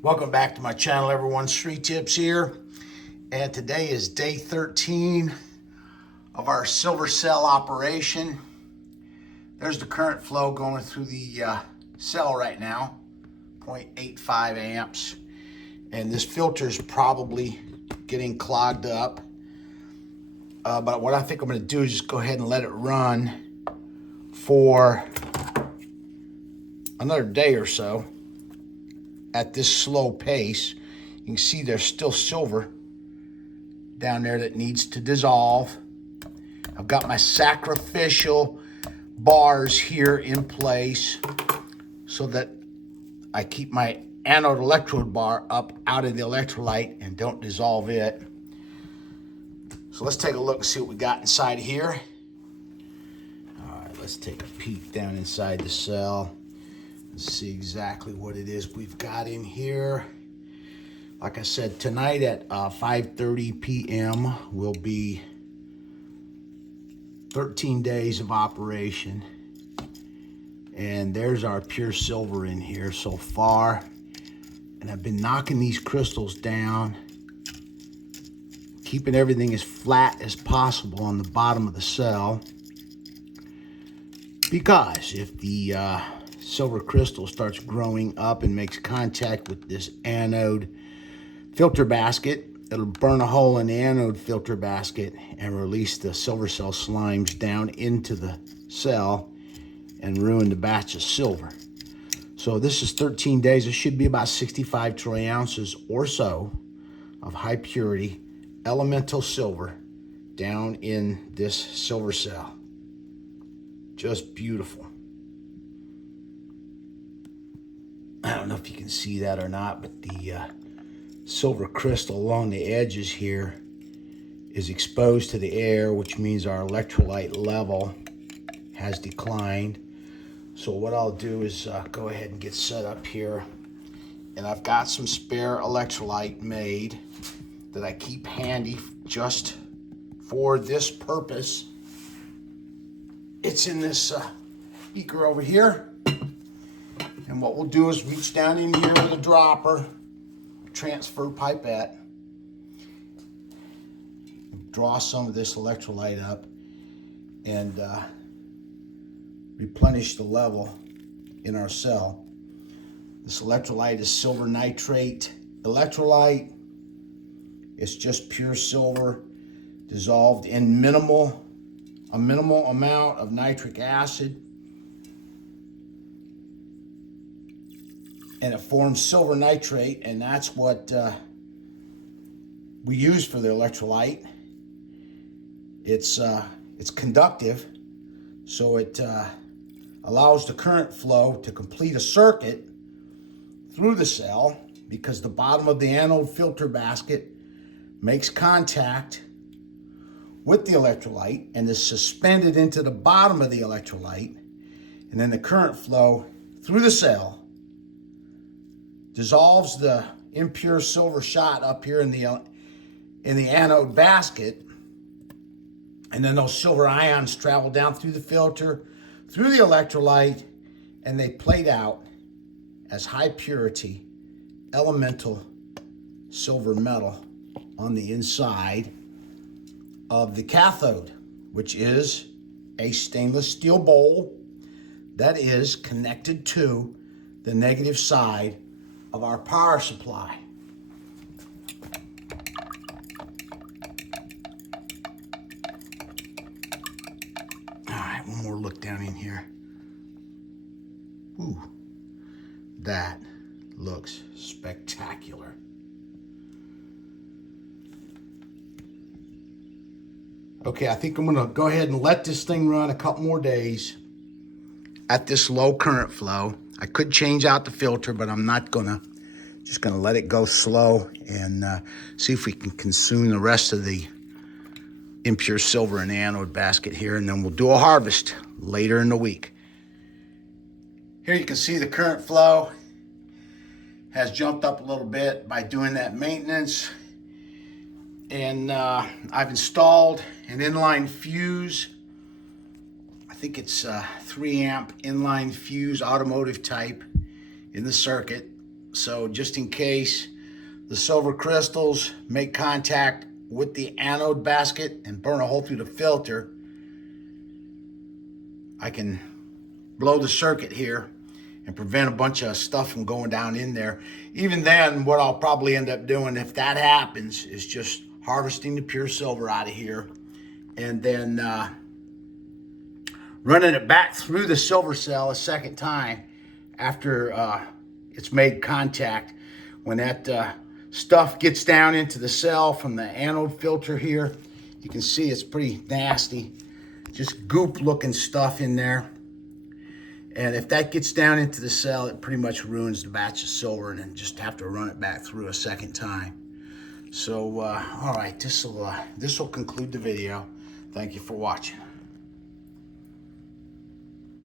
Welcome back to my channel, everyone. Street Tips here, and today is day 13 of our silver cell operation. There's the current flow going through the cell right now, 0.85 amps, and this filter is probably getting clogged up. But what I think I'm going to do is just go ahead and let it run for another day or so at this slow pace. You can see there's still silver down there that needs to dissolve. I've got my sacrificial bars here in place so that I keep my anode electrode bar up out of the electrolyte and don't dissolve it. So let's take a look and see what we got inside here. All right, let's take a peek down inside the cell. See exactly what it is we've got in here. Like I said, tonight at 5:30 p.m. will be 13 days of operation. And there's our pure silver in here so far. And I've been knocking these crystals down, keeping everything as flat as possible on the bottom of the cell. Because if the silver crystal starts growing up and makes contact with this anode filter basket, it'll burn a hole in the anode filter basket and release the silver cell slimes down into the cell and ruin the batch of silver. So this is 13 days. It should be about 65 troy ounces or so of high purity elemental silver down in this silver cell. Just beautiful. I don't know if you can see that or not, but the silver crystal along the edges here is exposed to the air, which means our electrolyte level has declined. So what I'll do is go ahead and get set up here. And I've got some spare electrolyte made that I keep handy just for this purpose. It's in this beaker over here. And what we'll do is reach down in here with a dropper, transfer pipette, draw some of this electrolyte up, and replenish the level in our cell. This electrolyte is silver nitrate electrolyte. It's just pure silver dissolved in a minimal amount of nitric acid. And it forms silver nitrate, and that's what we use for the electrolyte. It's conductive, so it allows the current flow to complete a circuit through the cell, because the bottom of the anode filter basket makes contact with the electrolyte and is suspended into the bottom of the electrolyte, and then the current flow through the cell dissolves the impure silver shot up here in the anode basket, and then those silver ions travel down through the filter, through the electrolyte, and they plate out as high purity elemental silver metal on the inside of the cathode, which is a stainless steel bowl that is connected to the negative side of our power supply. All right, one more look down in here. Ooh, that looks spectacular. Okay, I think I'm gonna go ahead and let this thing run a couple more days at this low current flow. I could change out the filter, but I'm not gonna. Just gonna let it go slow and see if we can consume the rest of the impure silver in the anode basket here, and then we'll do a harvest later in the week. Here you can see the current flow has jumped up a little bit by doing that maintenance. And I've installed an inline fuse. I think it's a 3 amp inline fuse, automotive type, in the circuit. So just in case the silver crystals make contact with the anode basket and burn a hole through the filter, I can blow the circuit here and prevent a bunch of stuff from going down in there. Even then, what I'll probably end up doing if that happens is just harvesting the pure silver out of here and then running it back through the silver cell a second time after it's made contact. When that stuff gets down into the cell from the anode filter here, you can see it's pretty nasty, just goop looking stuff in there. And if that gets down into the cell, it pretty much ruins the batch of silver, and then just have to run it back through a second time. So, all right, this will conclude the video. Thank you for watching.